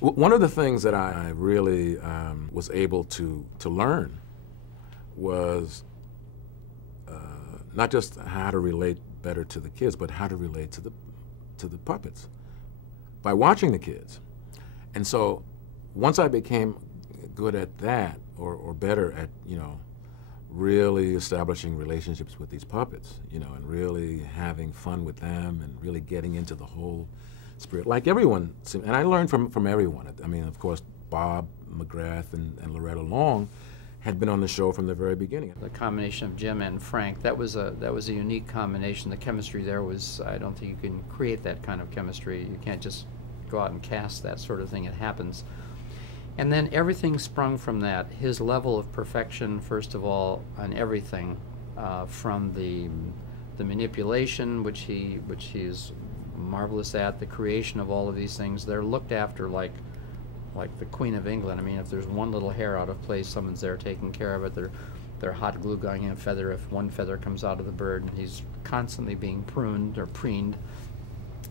One of the things that I really was able to learn was not just how to relate better to the kids, but how to relate to the puppets by watching the kids. And so once I became good at that, or better at, really establishing relationships with these puppets, and really having fun with them and really getting into the whole spirit, like everyone, and I learned from everyone. I mean, of course, Bob McGrath and Loretta Long had been on the show from the very beginning. The combination of Jim and Frank, that was a unique combination. The chemistry there was, I don't think you can create that kind of chemistry. You can't just go out and cast that sort of thing. It happens. And then everything sprung from that. His level of perfection, first of all, on everything, from the manipulation, which he is marvelous at, the creation of all of these things. They're looked after like the Queen of England. I mean, if there's one little hair out of place, someone's there taking care of it. They're hot glue gunning in a feather if one feather comes out of the bird, and he's constantly being pruned or preened,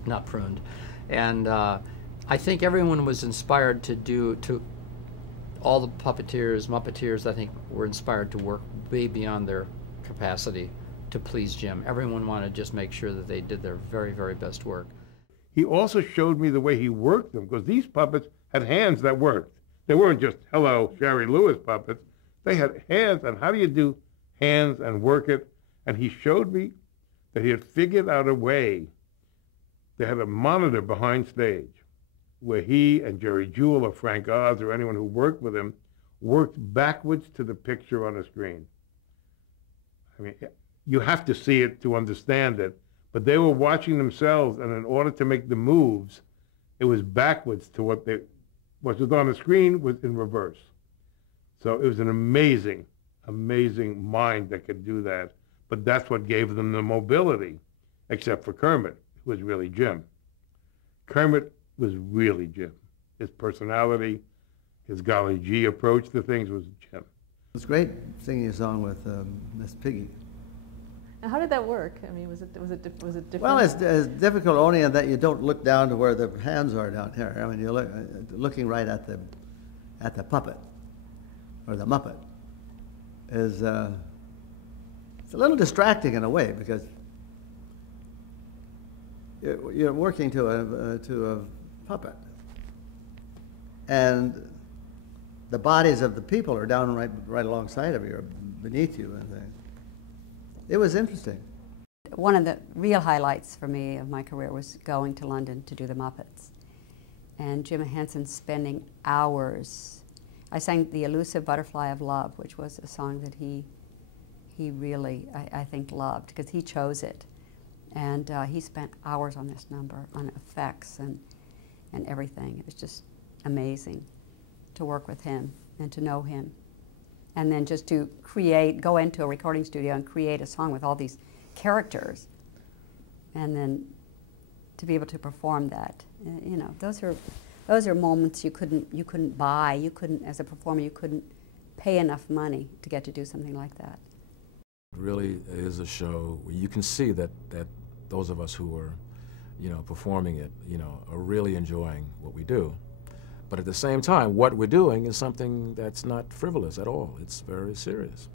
not pruned. And I think everyone was inspired to all the puppeteers, Muppeteers, I think, were inspired to work way beyond their capacity to please Jim. Everyone wanted to just make sure that they did their very, very best work. He also showed me the way he worked them, because these puppets had hands that worked. They weren't just, hello, Jerry Lewis puppets. They had hands, and how do you do hands and work it? And he showed me that he had figured out a way. They had a monitor behind stage where he and Jerry Jewell or Frank Oz or anyone who worked with him worked backwards to the picture on the screen. I mean, you have to see it to understand it, but they were watching themselves, and in order to make the moves, it was backwards to what was on the screen was in reverse. So it was an amazing, amazing mind that could do that, but that's what gave them the mobility, except for Kermit, who was really Jim. Kermit was really Jim. His personality, his golly gee approach to things was Jim. It was great singing a song with Miss Piggy. Now, how did that work? I mean, was it different? Well, it's difficult only in that you don't look down to where the hands are down here. I mean, you're looking right at the puppet or the Muppet. It's a little distracting in a way, because you're working to a puppet, and the bodies of the people are down right alongside of you or beneath you, and it was interesting. One of the real highlights for me of my career was going to London to do the Muppets, and Jim Henson spending hours. I sang The Elusive Butterfly of Love, which was a song that he really, I think, loved, because he chose it. And he spent hours on this number, on effects and everything. It was just amazing to work with him and to know him. And then just to go into a recording studio and create a song with all these characters, and then to be able to perform that. Those are moments you couldn't buy. You couldn't, as a performer, you couldn't pay enough money to get to do something like that. It really is a show where you can see that those of us who are, performing it, are really enjoying what we do. But at the same time, what we're doing is something that's not frivolous at all. It's very serious.